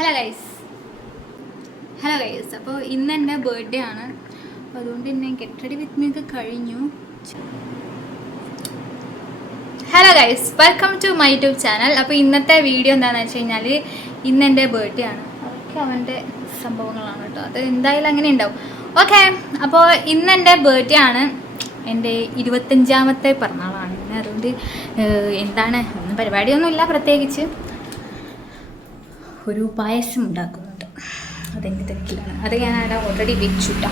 Hello guys അപ്പോൾ ഇന്ന് എൻ്റെ ബർത്ത്ഡേ ആണ്. അപ്പോൾ അതുകൊണ്ട് തന്നെ ഗെറ്റ് റെഡി വിത്ത് മീ ഒക്കെ കഴിഞ്ഞു. Hello guys, welcome to my YouTube channel. അപ്പോൾ ഇന്നത്തെ വീഡിയോ എന്താണെന്ന് വെച്ച് കഴിഞ്ഞാൽ ഇന്ന് എൻ്റെ ബർത്ത്ഡേ ആണ്. അതൊക്കെ അവൻ്റെ സംഭവങ്ങളാണ് കേട്ടോ. അത് എന്തായാലും അങ്ങനെ ഉണ്ടാവും. ഓക്കെ, അപ്പോൾ ഇന്ന് എൻ്റെ ബർത്ത്ഡേ ആണ്. എൻ്റെ 25ാമത്തെ പിറന്നാളാണ് ഇന്ന്. അതുകൊണ്ട് എന്താണ് ഒന്നും പരിപാടിയൊന്നുമില്ല, പ്രത്യേകിച്ച് ഒരു പായസം ഉണ്ടാക്കുന്നുണ്ട്. അതെൻ്റെ തിരക്കിലാണ്. അത് ഞാൻ അവിടെ ഓൾറെഡി വെച്ചുട്ടാ.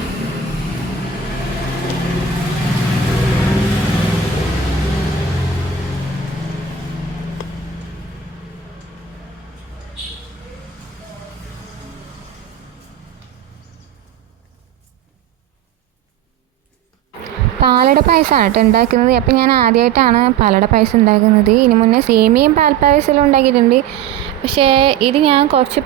പാലട പായസമാണ് കേട്ടോ ഉണ്ടാക്കുന്നത്. അപ്പം ഞാൻ ആദ്യമായിട്ടാണ് പാലട പായസം ഉണ്ടാക്കുന്നത്. ഇതിന് മുന്നേ സേമിയയും പാൽപ്പായസമെല്ലാം ഉണ്ടാക്കിയിട്ടുണ്ട്. പക്ഷേ ഇത് ഞാൻ കുറച്ച്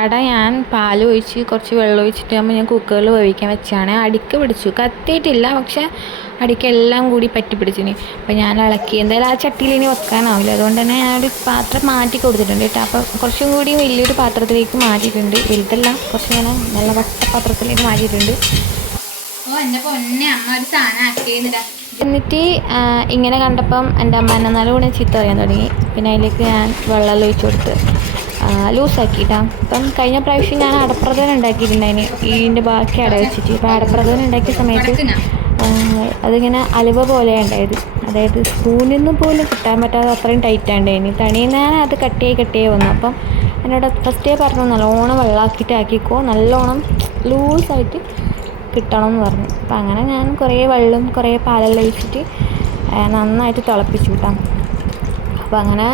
അട ഞാൻ പാൽ ഒഴിച്ച് കുറച്ച് വെള്ളം ഒഴിച്ചിട്ടാകുമ്പോൾ ഞാൻ കുക്കറിൽ വേവിക്കാൻ വെച്ചാണ്. അടിക്ക് പിടിച്ചു, കത്തിയിട്ടില്ല, പക്ഷേ അടിക്കെല്ലാം കൂടി പറ്റി പിടിച്ചിന്. അപ്പോൾ ഞാൻ ഇളക്കി. എന്തായാലും ആ ചട്ടിയിൽ ഇനി വെക്കാനാവില്ല, അതുകൊണ്ട് തന്നെ ഞാനൊരു പാത്രം മാറ്റി കൊടുത്തിട്ടുണ്ട് കേട്ടോ. അപ്പോൾ കുറച്ചും കൂടി വലിയൊരു പാത്രത്തിലേക്ക് മാറ്റിയിട്ടുണ്ട്. വലുതല്ല, കുറച്ച് ഞാൻ നല്ല വട്ടപാത്രത്തിലേക്ക് മാറ്റിയിട്ടുണ്ട്. എൻ്റെ പൊന്നെ അമ്മ ഒരു സാധനം ആക്കിയിരുന്നില്ല. എന്നിട്ട് ഇങ്ങനെ കണ്ടപ്പം എൻ്റെ അമ്മ എന്നെ നല്ലോണം ചീത്ത പറയാൻ തുടങ്ങി. പിന്നെ അതിലേക്ക് ഞാൻ വെള്ളം ഒഴിച്ച് കൊടുത്ത് ലൂസാക്കിയിട്ടാണ്. അപ്പം കഴിഞ്ഞ പ്രാവശ്യം ഞാൻ അടപ്രഥമൻ ഉണ്ടാക്കിയിട്ടുണ്ടായിന് ഇതിൻ്റെ ബാക്കി അട വെച്ചിട്ട്. ഇപ്പോൾ അടപ്രഥമൻ ഉണ്ടാക്കിയ സമയത്ത് അതിങ്ങനെ അലുവ പോലെ ഉണ്ടായത്. അതായത് സ്പൂണിൽ നിന്ന് പോലും കിട്ടാൻ പറ്റാതെ അത്രയും ടൈറ്റാണ്ടായിന്. തണിയിൽ ഞാൻ അത് കട്ടിയായി വന്നു. അപ്പം എന്നോട് ഫസ്റ്റേ പറഞ്ഞു നല്ലോണം വെള്ളമാക്കിയിട്ട് ആക്കിക്കോ, നല്ലോണം ലൂസായിട്ട് കിട്ടണം എന്ന് പറഞ്ഞു. അപ്പം അങ്ങനെ ഞാൻ കുറേ വെള്ളം കുറേ പാലെല്ലാം ഒഴിച്ചിട്ട് നന്നായിട്ട് തിളപ്പിച്ചു കിട്ടാം. അപ്പോൾ അങ്ങനെ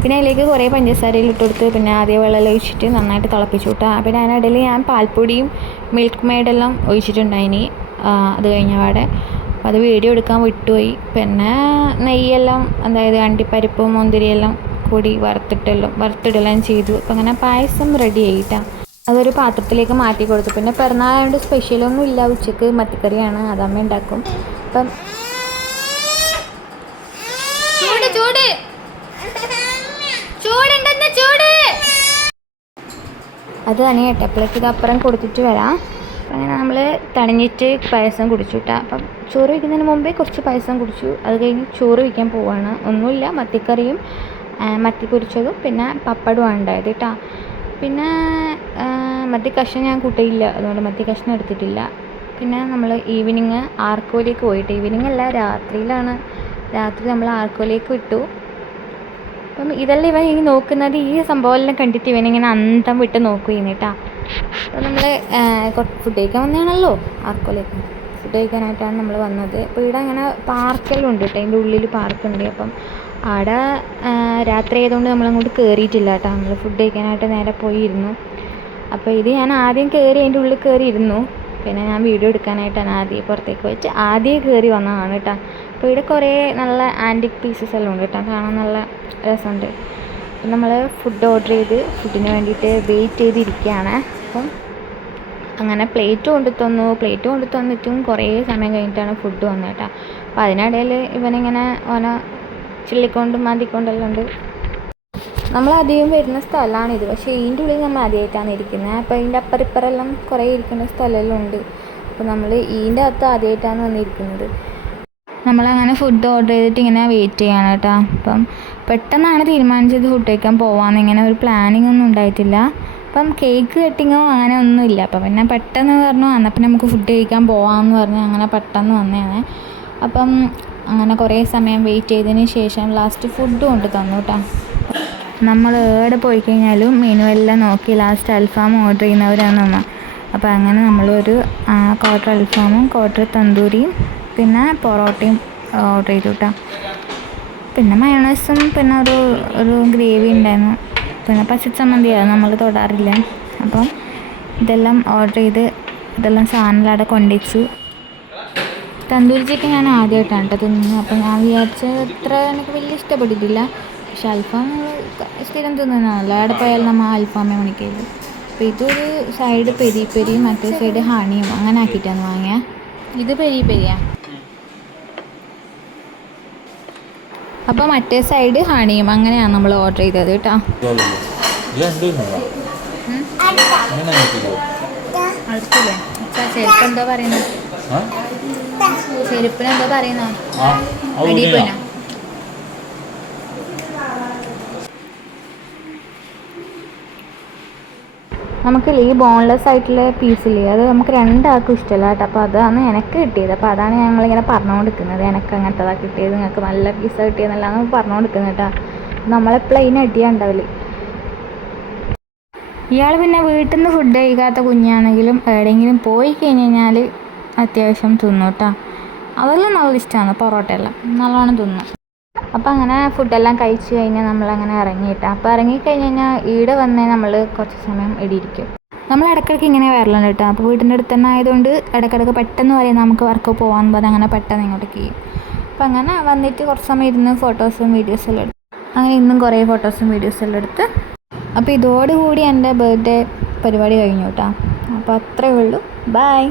പിന്നെ അതിലേക്ക് കുറേ പഞ്ചസാരയിൽ ഇട്ട് കൊടുത്ത് പിന്നെ ആദ്യം വെള്ളം ഒഴിച്ചിട്ട് നന്നായിട്ട് തിളപ്പിച്ചു കിട്ടാം. പിന്നെ അതിനിടയിൽ ഞാൻ പാൽപ്പൊടിയും മിൽക്ക് മെയ്ഡെല്ലാം ഒഴിച്ചിട്ടുണ്ടായിനി. അത് കഴിഞ്ഞപാടെ അപ്പോൾ അത് വീഡിയോ എടുക്കാൻ വിട്ടുപോയി. പിന്നെ നെയ്യെല്ലാം, അതായത് അണ്ടിപ്പരിപ്പും മുന്തിരിയെല്ലാം കൂടി വറുത്തിടെല്ലാം ചെയ്തു. അപ്പം അങ്ങനെ പായസം റെഡി ആയിട്ടാണ്. അതൊരു പാത്രത്തിലേക്ക് മാറ്റി കൊടുത്തു. പിന്നെ പിറന്നാളുകൊണ്ട് സ്പെഷ്യലൊന്നും ഇല്ല, ഉച്ചക്ക് മത്തിക്കറിയാണ്, അതമ്മ ഉണ്ടാക്കും. അപ്പം അത് തന്നെയാട്ടെ. അപ്പോഴേക്ക് ഇത് അപ്പുറം കൊടുത്തിട്ട് വരാം. അപ്പം അങ്ങനെ നമ്മൾ തണിഞ്ഞിട്ട് പായസം കുടിച്ചു കിട്ടാം. അപ്പം ചോറ് വയ്ക്കുന്നതിന് മുമ്പേ കുറച്ച് പായസം കുടിച്ചു. അത് കഴിഞ്ഞ് ചോറ് വയ്ക്കാൻ പോവാണ്. ഒന്നുമില്ല, മത്തിക്കറിയും മത്തി പൊരിച്ചതും പിന്നെ പപ്പടമാണ് ഉണ്ടായത് കേട്ടോ. പിന്നെ മത്തി കഷ്ണം ഞാൻ കൂട്ടിയില്ല, അതുകൊണ്ട് മത്തി കഷ്ണം എടുത്തിട്ടില്ല. പിന്നെ നമ്മൾ ഈവനിങ് ആർക്കോയിലേക്ക് പോയിട്ട്, ഈവനിങ് അല്ല രാത്രി നമ്മൾ ആർക്കോയിലേക്ക് വിട്ടു. അപ്പം ഇതെല്ലാം ഇവൻ ഈ നോക്കുന്നത്, ഈ സംഭവമെല്ലാം കണ്ടിട്ട് ഇവനിങ്ങനെ അന്തം വിട്ട് നോക്കുകയാണ് കേട്ടോ. അപ്പോൾ നമ്മൾ ഫുഡ് കഴിക്കാൻ വന്നതാണല്ലോ ആർക്കോയിലേക്ക്. ഫുഡ് കഴിക്കാനായിട്ടാണ് നമ്മൾ വന്നത്. അപ്പോൾ ഇവിടെ അങ്ങനെ പാർക്കെല്ലാം ഉണ്ട് കേട്ടോ, അതിൻ്റെ ഉള്ളിൽ പാർക്കുണ്ട്. അപ്പം അവിടെ രാത്രി ആയതുകൊണ്ട് നമ്മളങ്ങോട്ട് കയറിയിട്ടില്ല കേട്ടോ. നമ്മൾ ഫുഡ് കഴിക്കാനായിട്ട് നേരെ പോയിരുന്നു. അപ്പോൾ ഇത് ഞാൻ ആദ്യം കയറി അതിൻ്റെ ഉള്ളിൽ കയറിയിരുന്നു. പിന്നെ ഞാൻ വീഡിയോ എടുക്കാനായിട്ടാണ് ആദ്യം പുറത്തേക്ക് വെച്ച് ആദ്യം കയറി വന്നതാണ് കേട്ടോ. അപ്പോൾ ഇവിടെ കുറേ നല്ല ആൻറ്റിക് പീസസ് എല്ലാം ഉണ്ട് കേട്ടോ, കാണാൻ നല്ല രസമുണ്ട്. അപ്പം നമ്മൾ ഫുഡ് ഓർഡർ ചെയ്ത് ഫുഡിന് വേണ്ടിയിട്ട് വെയിറ്റ് ചെയ്തിരിക്കുകയാണ്. അപ്പം അങ്ങനെ പ്ലേറ്റ് കൊണ്ടു തന്നിട്ടും കുറേ സമയം കഴിഞ്ഞിട്ടാണ് ഫുഡ് വന്നത് കേട്ടോ. അപ്പോൾ അതിനിടയിൽ ഇവനിങ്ങനെ ചില്ലിക്കൊണ്ടും മാന്തിക്കൊണ്ടെല്ലാം ഉണ്ട്. നമ്മളധികം വരുന്ന സ്ഥലമാണിത്, പക്ഷേ ഇതിൻ്റെ ഉള്ളിൽ നമ്മൾ ആദ്യമായിട്ടാണ് ഇരിക്കുന്നത്. അപ്പോൾ ഇതിൻ്റെ അപ്പറിപ്പറെല്ലാം കുറേ ഇരിക്കുന്ന സ്ഥലമെല്ലാം ഉണ്ട്. അപ്പോൾ നമ്മൾ ഇതിൻ്റെ അകത്ത് ആദ്യമായിട്ടാണ് വന്നിരിക്കുന്നത്. നമ്മളങ്ങനെ ഫുഡ് ഓർഡർ ചെയ്തിട്ട് ഇങ്ങനെ വെയിറ്റ് ചെയ്യാണ് കേട്ടോ. അപ്പം പെട്ടെന്നാണ് തീരുമാനിച്ചത് ഫുഡ് കഴിക്കാൻ പോകാമെന്ന്. ഇങ്ങനെ ഒരു പ്ലാനിങ് ഒന്നും ഉണ്ടായിട്ടില്ല. അപ്പം കേക്ക് കട്ടിങ്ങോ അങ്ങനെ ഒന്നുമില്ല. അപ്പം പിന്നെ പെട്ടെന്ന് പറഞ്ഞു എന്നാൽ പിന്നെ നമുക്ക് ഫുഡ് കഴിക്കാൻ പോകാമെന്ന് പറഞ്ഞ് അങ്ങനെ പെട്ടെന്ന് വന്നതാണ്. അപ്പം അങ്ങനെ കുറേ സമയം വെയിറ്റ് ചെയ്തതിന് ശേഷം ലാസ്റ്റ് ഫുഡ് കൊണ്ട് തന്നു കേട്ടോ. നമ്മൾ എവിടെ പോയി കഴിഞ്ഞാലും മെനു എല്ലാം നോക്കി ലാസ്റ്റ് അൽഫാം ഓർഡർ ചെയ്യുന്നവരാണ് നമ്മൾ. അപ്പോൾ അങ്ങനെ നമ്മളൊരു ക്വാർട്ടർ അൽഫാമും ക്വാർട്ടർ തന്തൂരിയും പിന്നെ പൊറോട്ടയും ഓർഡർ ചെയ്തു കേട്ടോ. പിന്നെ മയോണൈസും പിന്നെ ഒരു ഗ്രേവി ഉണ്ടായിരുന്നു. പിന്നെ പച്ചച്ചമ്മന്തിയാണ് നമ്മൾ തൊടാറില്ല. അപ്പം ഇതെല്ലാം ഓർഡർ ചെയ്ത് ഇതെല്ലാം സാധനങ്ങളവിടെ കൊണ്ടുവച്ചു. തന്തൂരി ചിക്കൻ ഞാൻ ആദ്യമായിട്ടാണ് കേട്ടോ തിന്നുന്നത്. അപ്പം ഞാൻ വിചാരിച്ചത് അത്ര എനിക്ക് വലിയ ഇഷ്ടപ്പെട്ടിട്ടില്ല. പക്ഷെ അൽഫാം സ്ഥിരം തിന്നുന്നതാണല്ലോ, അവിടെ പോയാലും നമ്മൾ അൽഫാമേ മണിക്കയില്ല. അപ്പോൾ ഇതൊരു സൈഡ് പെരിയും മറ്റേ സൈഡ് ഹണിയും അങ്ങനെ ആക്കിയിട്ടാണ് വാങ്ങിയത്. ഇത് പെരിയാ. അപ്പോൾ മറ്റേ സൈഡ് ഹണിയും അങ്ങനെയാണ് നമ്മൾ ഓർഡർ ചെയ്തത് കേട്ടോ. അടുത്തില്ലേ ചെരുപ്പ് എന്തോ പറയുന്നു, ചെരുപ്പിനെന്തോ പറയുന്നോ അടിപ്പോയിനോ? നമുക്ക് ഈ ബോൺലെസ് ആയിട്ടുള്ള പീസില്ലേ അത് നമുക്ക് രണ്ടാൾക്കും ഇഷ്ടമല്ല കേട്ടോ. അപ്പോൾ അതാണ് എനിക്ക് കിട്ടിയത്. അപ്പോൾ അതാണ് ഞങ്ങളിങ്ങനെ പറഞ്ഞുകൊണ്ടിരിക്കുന്നത്, എനിക്ക് അങ്ങനത്തതാണ് കിട്ടിയത്, നിങ്ങൾക്ക് നല്ല പീസ കിട്ടിയതെന്നല്ലാന്ന് പറഞ്ഞുകൊണ്ടിരിക്കുന്നത് കേട്ടോ. നമ്മളെ പ്ലെയിൻ അടിയാണ്ടാവില്ല. ഇയാൾ പിന്നെ വീട്ടിൽ നിന്ന് ഫുഡ് കഴിക്കാത്ത കുഞ്ഞാണെങ്കിലും എവിടെയെങ്കിലും പോയി കഴിഞ്ഞ് കഴിഞ്ഞാൽ അത്യാവശ്യം തിന്നും കേട്ടോ. അതെല്ലാം നല്ല ഇഷ്ടമാണ്, പൊറോട്ടയെല്ലാം നല്ലോണം തിന്നും. അപ്പോൾ അങ്ങനെ ഫുഡെല്ലാം കഴിച്ച് കഴിഞ്ഞാൽ നമ്മളങ്ങനെ ഇറങ്ങിയിട്ടാണ്. അപ്പോൾ ഇറങ്ങിക്കഴിഞ്ഞ് കഴിഞ്ഞാൽ ഈടെ വന്ന് നമ്മൾ കുറച്ച് സമയം ഇടിയിരിക്കും. നമ്മൾ ഇടയ്ക്കിടയ്ക്ക് ഇങ്ങനെ വരലുണ്ട് കേട്ടോ. അപ്പോൾ വീടിൻ്റെ അടുത്ത് തന്നെ ആയതുകൊണ്ട് ഇടയ്ക്കിടയ്ക്ക് പെട്ടെന്ന് പറയും നമുക്ക് വർക്ക് പോകാൻ പറഞ്ഞാൽ അങ്ങനെ പെട്ടെന്ന് ഇങ്ങോട്ടേക്ക് ചെയ്യും. അപ്പോൾ അങ്ങനെ വന്നിട്ട് കുറച്ച് സമയം ഇരുന്ന് ഫോട്ടോസും വീഡിയോസെല്ലാം എടുത്തു. അങ്ങനെ ഇന്നും കുറേ ഫോട്ടോസും വീഡിയോസെല്ലാം എടുത്ത്. അപ്പോൾ ഇതോടുകൂടി എൻ്റെ ബർത്ത്ഡേ പരിപാടി കഴിഞ്ഞു കേട്ടോ. അപ്പോൾ അത്രയേ ഉള്ളൂ. ബൈ.